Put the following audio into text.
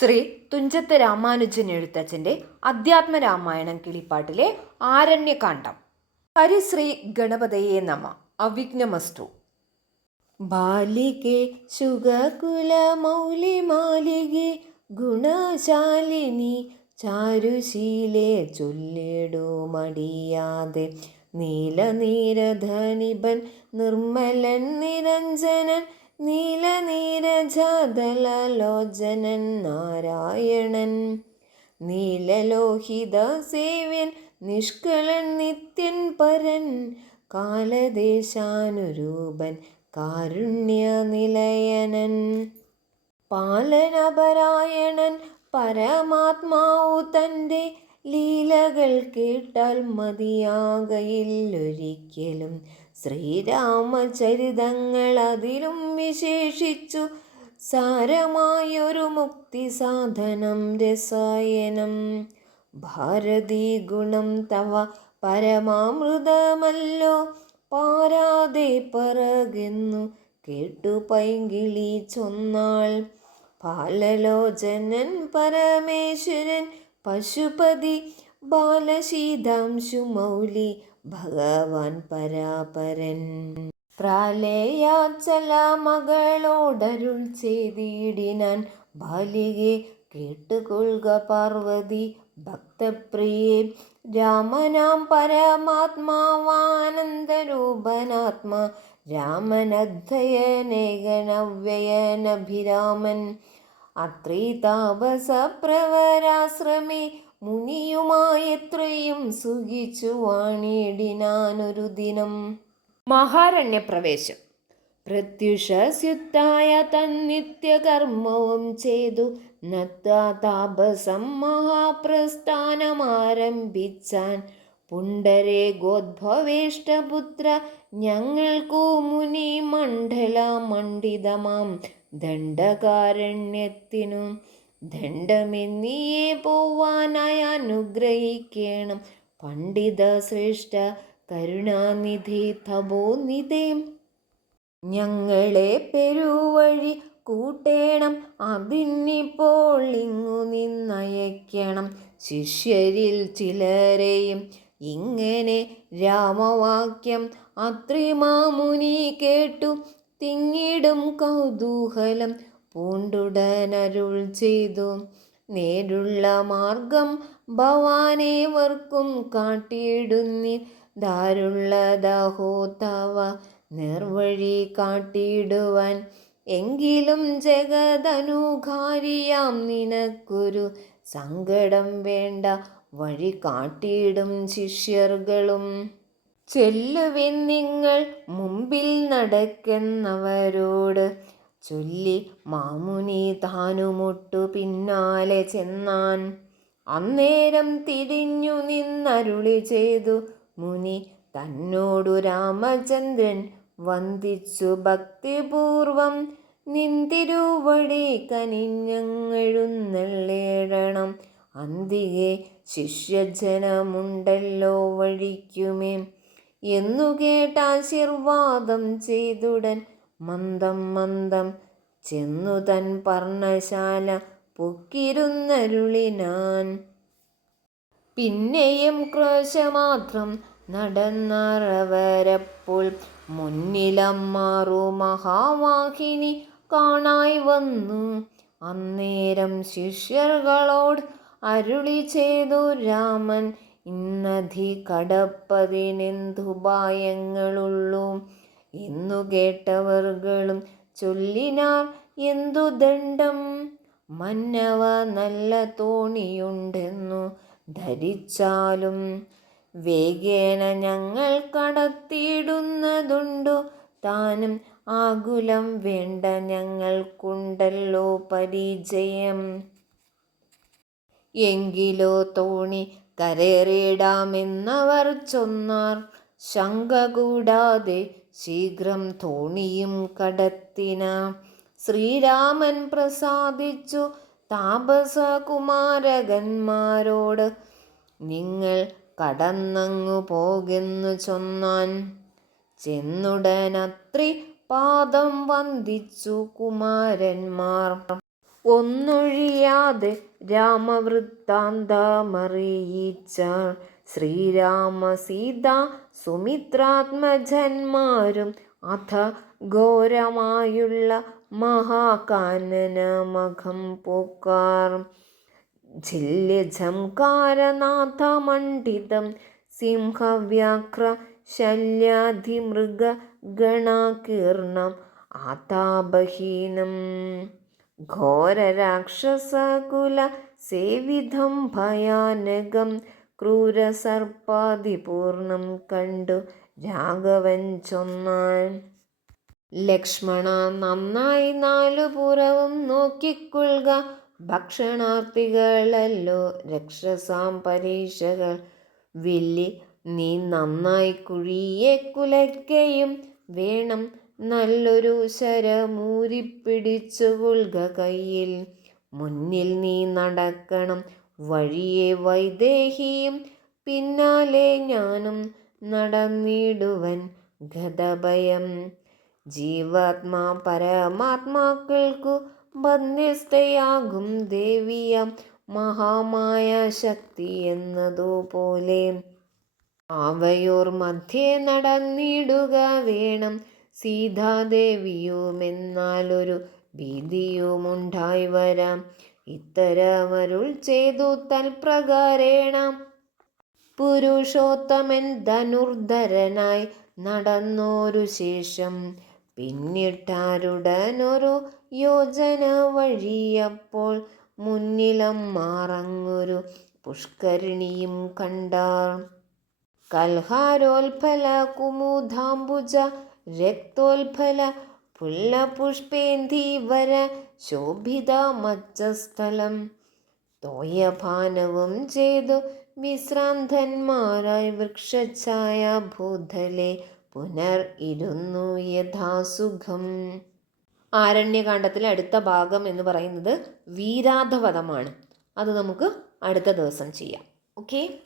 ശ്രീ തുഞ്ചത്ത് രാമാനുജൻ എഴുത്തച്ഛന്റെ അധ്യാത്മ രാമായണം കിളിപ്പാട്ടിലെ ആരണ്യകാന്ഡം. ഹരിശ്രീ ഗണപതയെ നമ. അവിഘ്നമസ്തു. ബാലികെ ശുഗകുല മൗലി മാലികെ ഗുണശാലിനി ചാരുശീലെ ചൊല്ലിടൂ മടിയാതെ. നീലനീരധനിപൻ നിർമ്മലൻ നിരഞ്ജനൻ നീലനീരജാതലോചനൻ നാരായണൻ. നീലലോഹിത സേവ്യൻ നിഷ്കളൻ നിത്യൻ പരൻ. കാലദേശാനുരൂപൻ കാരുണ്യനിലയനൻ പാലനപരായണൻ പരമാത്മാവു തന്റെ ലീലകൾ കേട്ടാൽ മതിയാകയില്ലൊരിക്കലും. ശ്രീരാമചരിതങ്ങൾ അതിലും വിശേഷിച്ചു സാരമായൊരു മുക്തി സാധനം രസായനം. ഭാരതീ ഗുണം തവ പരമാമൃതമല്ലോ. പാരാതെ പറകെന്നു കേട്ടു പൈങ്കിളി ചൊന്നാൾ. പാലലോചനൻ പരമേശ്വരൻ പശുപതി ബാലശീതാംശു മൗലി ഭഗവാൻ പരാപരൻ. പ്രാലേയാച്ചല മകളോടരുൾ ചെയ്തിടിനാൻ. ബാലികെ കേട്ടുകൊള്ളുക പാർവതി ഭക്തപ്രിയെ. രാമനാം പരമാത്മാവാനന്ദരൂപനാത്മ. രാമനദ്ധയനേകനവ്യയനഭിരാമൻ. അത്രീ താപസപ്രവരാശ്രമേ മുനിയുമായെത്രയും സുഖിച്ചു വാണിടിനാനൊരു ദിനം. മഹാരണ്യപ്രവേശം. പ്രത്യുഷസ്യുത്തായ തന്നിത്യകർമ്മവും ചെയ്തു. നത്താതാപസം മഹാപ്രസ്ഥാനമാരംഭിച്ചാൻ പുണ്ടരേ ഗോദ്ഭവേഷ്ടപുത്ര ഞങ്ങൾക്കു മുനി മണ്ഡല മണ്ഡിതമാം ദണ്ഡകാരണ്യത്തിനു ദണ്ഡമെന്നിയെ പോവാനായി അനുഗ്രഹിക്കണം. പണ്ഡിത ശ്രേഷ്ഠ കരുണാനിധി തപോനിധേ ഞങ്ങളെ പെരുവഴി കൂട്ടേണം. അതിനിപ്പോൾ ഇങ്ങു നിന്നയക്കണം ശിഷ്യരിൽ ചിലരെയും ഇങ്ങനെ രാമവാക്യം അത്രിമാമുനി കേട്ടു. തിങ്ങിടും കൗതൂഹലം പൂണ്ടുടനരുൾ ചെയ്തു. നേരുള്ള മാർഗം ഭവാനേവർക്കും കാട്ടിയിടുന്നി ദാരുള്ളതഹോ തവ നേർവഴി കാട്ടിയിടുവാൻ. എങ്കിലും ജഗതനുകാരിയാം നിനക്കൊരു സങ്കടം വേണ്ട. വഴി കാട്ടിയിടും ശിഷ്യർകളും. ചെല്ലുവിൻ നിങ്ങൾ മുമ്പിൽ നടക്കുന്നവരോട് ചൊല്ലി മാമുനി താനുമൊട്ടു പിന്നാലെ ചെന്നാൻ. അന്നേരം തിരിഞ്ഞു നിന്നരുളി ചെയ്തു. മുനി തന്നോടു രാമചന്ദ്രൻ വന്ദിച്ചു ഭക്തിപൂർവം. നിന്തിരുവടി കനിഞ്ഞങ്ങഴുന്നള്ളേഴണം അന്തികെ ശിഷ്യജനമുണ്ടല്ലോ വഴിക്കുമേ. എന്നു കേട്ടാശീർവാദം ചെയ്തുടൻ മന്ദം മന്ദം ചെന്നു തൻ പർണശാല പൊക്കിരുന്നരുളിനാൻ. പിന്നെയും ക്രോശമാത്രം നടന്നറവരപ്പോൾ മുന്നിലമ്മാറു മഹാവാഹിനി കാണായി വന്നു. അന്നേരം ശിഷ്യർകളോട് അരുളി ചെയ്തു രാമൻ ഇന്നധി കടപ്പതിനെന്തു ഭയങ്ങളുള്ളൂ എന്നു കേട്ടവർകളും ചൊല്ലിനാർ എന്തു ദണ്ഡം? മന്നവ നല്ല തോണിയുണ്ടെന്നു ധരിച്ചാലും വേഗേന ഞങ്ങൾ കടത്തിയിടുന്നതുണ്ടു. താനും ആകുലം വേണ്ട ഞങ്ങൾക്കുണ്ടല്ലോ പരിചയം. എങ്കിലോ തോണി കരേറിടാമെന്നവർ ചൊന്നാർ. ശങ്ക കൂടാതെ ശീഘ്രം തോണിയും കടത്തിന. ശ്രീരാമൻ പ്രസാദിച്ചു താപസകുമാരകന്മാരോട്. നിങ്ങൾ കടന്നങ്ങു പോകുന്നു ചൊന്നാൻ. ചെന്നുടനത്രി പാദം വന്ദിച്ചു കുമാരന്മാർ. ഒന്നൊഴിയാതെ രാമവൃത്താന്തമറിയിച്ചാർ ശ്രീരാമ സീത സുമിത്രാത്മജന്മാരും അഥ ഘോരമായുള്ള മഹാകാനനമഖം പൂക്കാർ. ഝല്യഝംകാരനാഥമണ്ഡിതം സിംഹവ്യാഘ്ര ശല്യാധിമൃഗഗണാകീർണം ആതാപഹീനം. ഘോരരാക്ഷസകുല സേവിധം ഭയാനകം ക്രൂരസർപ്പാതിപൂർണം കണ്ടു രാഘവൻ ചൊന്നാൻ. ലക്ഷ്മണ നന്നായി നാലു പുറവും നോക്കിക്കൊള്ളുക. ഭക്ഷണാർത്ഥികളല്ലോ രക്ഷസാം പരീക്ഷകൾ. വില്ലി നീ നന്നായി കുഴിയെ കുലയ്ക്കയും വേണം നല്ലൊരു ശരമൂരിപ്പിടിച്ചുകൊള്ളുക കയ്യിൽ. മുന്നിൽ നീ നടക്കണം വഴിയെ വൈദേഹിയും പിന്നാലെ ഞാനും നടന്നിടുവൻ ഗതഭയം ജീവാത്മാ പരമാത്മാക്കൾക്കു ബന്ധ്യസ്ഥയാകും ദേവിയ. മഹാമായ ശക്തി എന്നതുപോലെ അവയോർ മധ്യേ നടന്നിടുക വേണം. സീതാദേവിയുമെന്നാലൊരു ഭീതിയുമുണ്ടായി വരാം. ഇത്തരമരുൾ ചെയ്തു തൽപ്രകാരേണ പുരുഷോത്തമൻ ധനുർധരനായി നടന്നോരു ശേഷം പിന്നിട്ടാരുടനൊരു യോജന വഴിയപ്പോൾ മുന്നിലം മാറങ്ങൊരു പുഷ്കരിണിയും കണ്ടാർ. കൽഹാരോൽഫല കുമുദാംബുജ രക്തോൽഫല പുല്ലപുഷ്പേന്ദീവര ശോഭിത മജ്ജസ്ഥലം. തോയപാനവും ചെയ്തു വിശ്രാന്തന്മാരായി വൃക്ഷഛായ ഭൂതലെ പുനർ ഇരുന്നു യഥാസുഖം. ആരണ്യകാണ്ഡത്തിലെ അടുത്ത ഭാഗം എന്ന് പറയുന്നത് വീരാധവധമാണ് അത് നമുക്ക് അടുത്ത ദിവസം ചെയ്യാം. ഓക്കെ?